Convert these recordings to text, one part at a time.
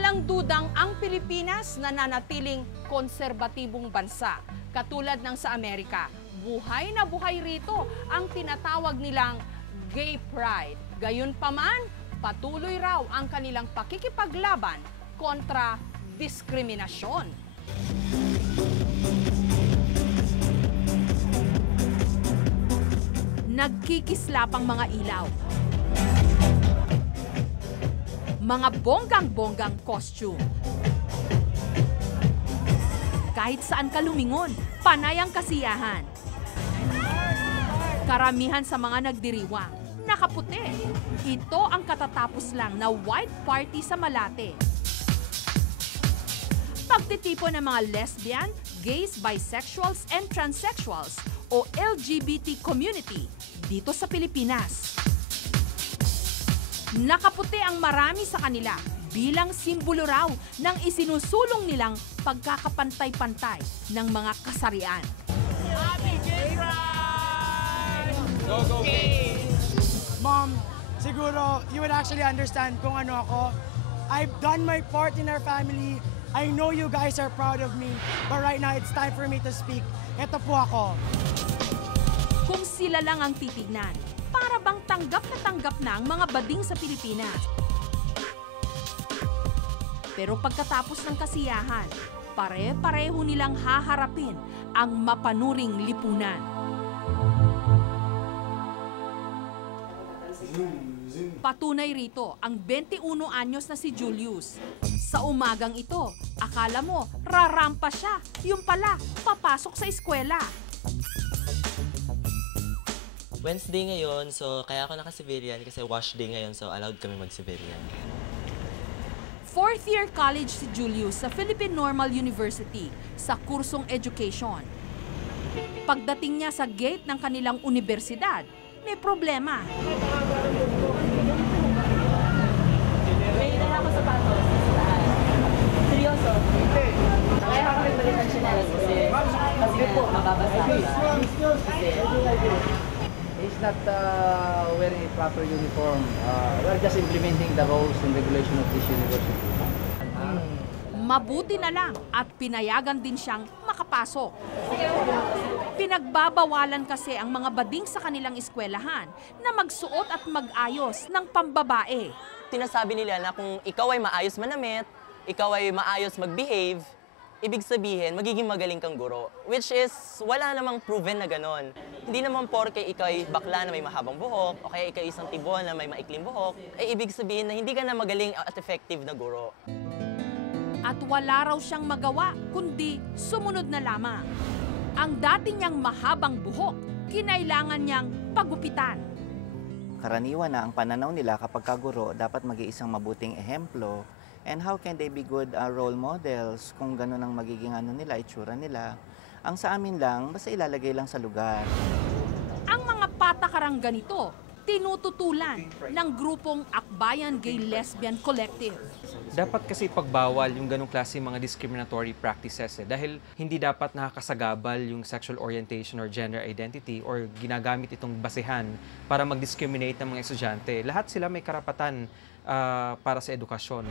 Walang dudang ang Pilipinas nananatiling konserbatibong bansa. Katulad ng sa Amerika, buhay na buhay rito ang tinatawag nilang gay pride. Gayunpaman, patuloy raw ang kanilang pakikipaglaban kontra diskriminasyon. Nagkikislapang mga ilaw. Mga bonggang-bonggang costume. Kahit saan ka lumingon, panay ang kasiyahan. Karamihan sa mga nagdiriwang, nakaputi. Ito ang katatapos lang na white party sa Malate. Pagtitipon ng mga lesbian, gays, bisexuals, and transsexuals o LGBT community dito sa Pilipinas. Nakaputi ang marami sa kanila bilang simbolo raw ng isinusulong nilang pagkakapantay-pantay ng mga kasarian. Happy Gay Pride! Go, go, gay! Mom, siguro you would actually understand kung ano ako. I've done my part in our family. I know you guys are proud of me. But right now, it's time for me to speak. Ito po ako. Kung sila lang ang titignan, para bang tanggap na ang mga bading sa Pilipinas. Pero pagkatapos ng kasiyahan, pare-pareho nilang haharapin ang mapanuring lipunan. Patunay rito ang 21 anyos na si Julius. Sa umagang ito, akala mo rarampa siya. Yung pala, papasok sa eskwela. Wednesday ngayon, so kaya ako naka-civilian kasi wash day ngayon, so allowed kami mag-civilian. Fourth year college si Julius sa Philippine Normal University sa kursong education. Pagdating niya sa gate ng kanilang universidad, may problema. May na ako sa patos. Seryoso. Kaya ako nagbalik ng sinelas kasi mababasa ka. He's not wearing a proper uniform. We're just implementing the rules and regulation of this university. Mabuti na lang at pinayagan din siyang makapasok. Pinagbabawalan kasi ang mga bading sa kanilang eskwelahan na magsuot at mag-ayos ng pambabae. Sinasabi nila na kung ikaw ay maayos manamit, ikaw ay maayos mag-behave, ibig sabihin, magiging magaling kang guro. Which is, wala namang proven na ganon. Hindi naman porke ikaw ay bakla na may mahabang buhok, o kaya ikaw isang tibon na may maikling buhok, ay ibig sabihin na hindi ka na magaling at effective na guro. At wala raw siyang magawa, kundi sumunod na lamang. Ang dati niyang mahabang buhok, kinailangan niyang pagupitan. Karaniwan na ang pananaw nila kapag kaguro, dapat mag-iisang mabuting ehemplo. And how can they be good role models kung gano'n ang magiging nila, itsura nila? Ang sa amin lang, basta ilalagay lang sa lugar. Ang mga patakarang ganito, tinututulan ng grupong Akbayan Gay Lesbian Collective. Dapat kasi pagbawal yung ganong klase mga discriminatory practices dahil hindi dapat nakakasagabal yung sexual orientation or gender identity or ginagamit itong basehan para mag-discriminate ng mga estudyante. Lahat sila may karapatan para sa edukasyon.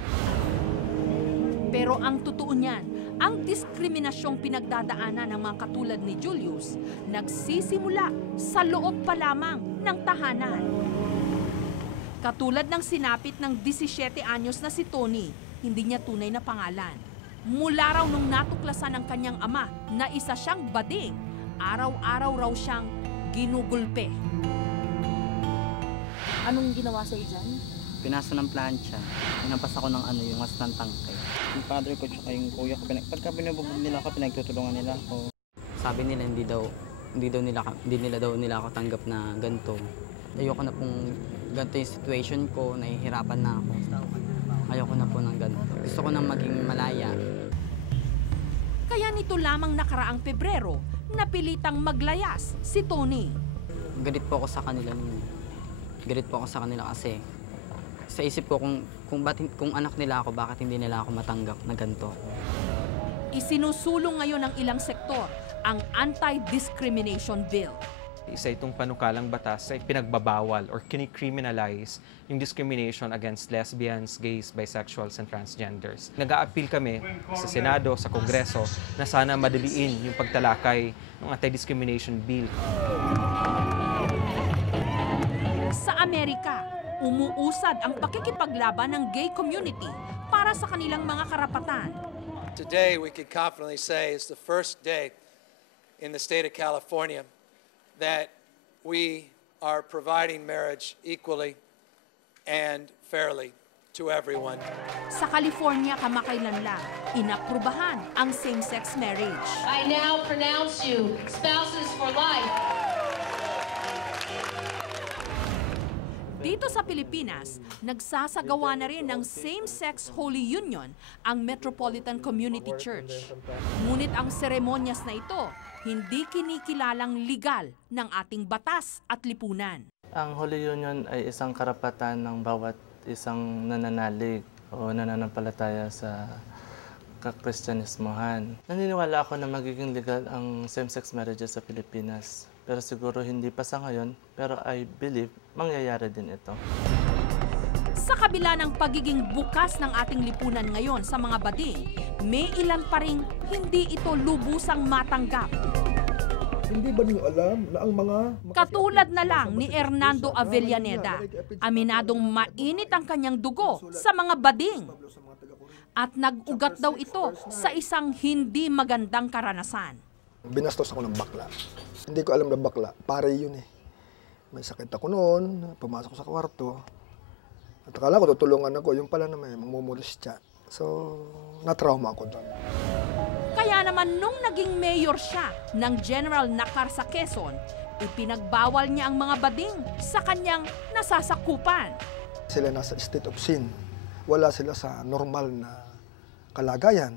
Pero ang totoo niyan, ang diskriminasyong pinagdadaanan ng mga katulad ni Julius, nagsisimula sa loob pa lamang ng tahanan. Katulad ng sinapit ng 17 anyos na si Tony, hindi niya tunay na pangalan. Mula raw nung natuklasan ng kanyang ama na isa siyang bading, araw-araw raw siyang ginugulpe. Anong ginawa sa'yo dyan? Pinaso ng plancha. Hinampas ako ng yung mas ng tangkay. Yung father ko tsaka yung kuya ko, pagka binubog nila ako, pinagtutulungan nila ako. Sabi nila hindi nila ako tanggap na ganito. Ayoko na pong ganito yung situation ko, nahihirapan na ako. Ayoko na po ng ganito. Gusto ko na maging malaya. Kaya nito lamang nakaraang Pebrero, napilitang maglayas si Tony. Galit po ako sa kanila nun. Galit po ako sa kanila kasi sa isip ko kung anak nila ako, bakit hindi nila ako matanggap na ganito. Isinusulong ngayon ng ilang sektor ang Anti-Discrimination Bill. Isa itong panukalang batas ay pinagbabawal or kini-criminalize yung discrimination against lesbians, gays, bisexuals, and transgenders. Nag-a-appeal kami sa Senado, sa Kongreso, na sana madaliin yung pagtalakay ng anti-discrimination bill. Sa Amerika, umuusad ang pakikipaglaban ng gay community para sa kanilang mga karapatan. Today, we could confidently say is the first day in the state of California that we are providing marriage equally and fairly to everyone. Sa California, kamakailan lang, inaprubahan ang same-sex marriage. I now pronounce you spouses for life. Dito sa Pilipinas, nagsasagawa na rin ng same-sex Holy Union ang Metropolitan Community Church. Ngunit ang seremonyas na ito, hindi kinikilalang legal ng ating batas at lipunan. Ang Holy Union ay isang karapatan ng bawat isang nananalig o nananampalataya sa kakristyanismohan. Naniniwala ako na magiging legal ang same-sex marriages sa Pilipinas. Pero siguro hindi pa sa ngayon, pero I believe mangyayari din ito. Sa kabila ng pagiging bukas ng ating lipunan ngayon sa mga bading, may ilan pa ring hindi ito lubusang matanggap. Hindi ba niyo alam na ang mga... Katulad na lang ni Hernando Avellaneda, aminadong mainit ang kanyang dugo sa mga bading. At nag-ugat daw ito sa isang hindi magandang karanasan. Binastos ako ng bakla. Hindi ko alam na bakla, pare yun eh. May sakit ako noon, pumasok sa kwarto. At akala ko tutulungan ako, yung pala na may mamumulis siya. So, na-trauma ako doon. Kaya naman nung naging mayor siya ng General Nakar sa Quezon, ipinagbawal niya ang mga bading sa kanyang nasasakupan. Sila nasa state of sin. Wala sila sa normal na kalagayan.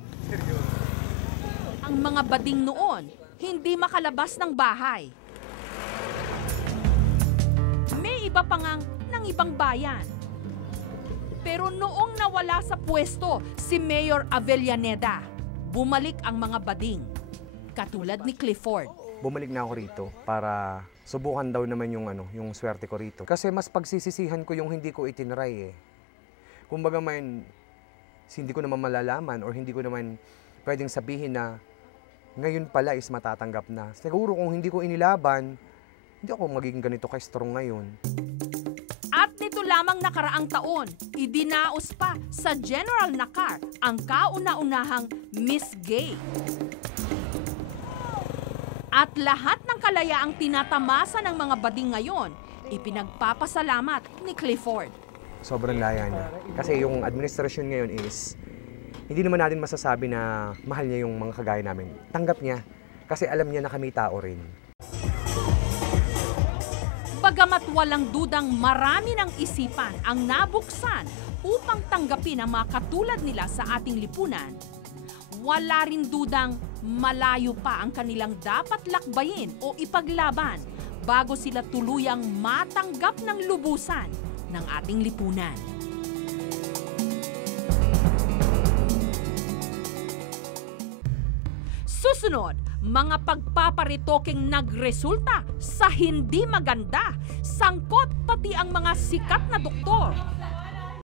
Ang mga bading noon, hindi makalabas ng bahay. May iba pa ngang ng ibang bayan. Pero noong nawala sa pwesto si Mayor Avellaneda, bumalik ang mga bading, katulad ni Clifford. Bumalik na ako rito para subukan daw naman yung swerte ko rito. Kasi mas pagsisisihan ko yung hindi ko itinry eh. Kumbaga man, hindi ko naman malalaman or hindi ko naman pwedeng sabihin na ngayon pala is matatanggap na. Siguro kung hindi ko inilaban, hindi ako magiging ganito ka-strong ngayon. At nito lamang nakaraang taon, idinaos pa sa General Nakar ang kauna-unahang Miss Gay. At lahat ng kalayaang tinatamasa ng mga bading ngayon, ipinagpapasalamat ni Clifford. Sobrang laya niya. Kasi yung administrasyon ngayon is, hindi naman natin masasabi na mahal niya yung mga kagaya namin. Tanggap niya kasi alam niya na kami tao rin. Bagamat walang dudang marami ng isipan ang nabuksan upang tanggapin ang mga katulad nila sa ating lipunan, wala rin dudang malayo pa ang kanilang dapat lakbayin o ipaglaban bago sila tuluyang matanggap ng lubusan ng ating lipunan. Susunod, mga pagpaparitoking nagresulta sa hindi maganda, sangkot pati ang mga sikat na doktor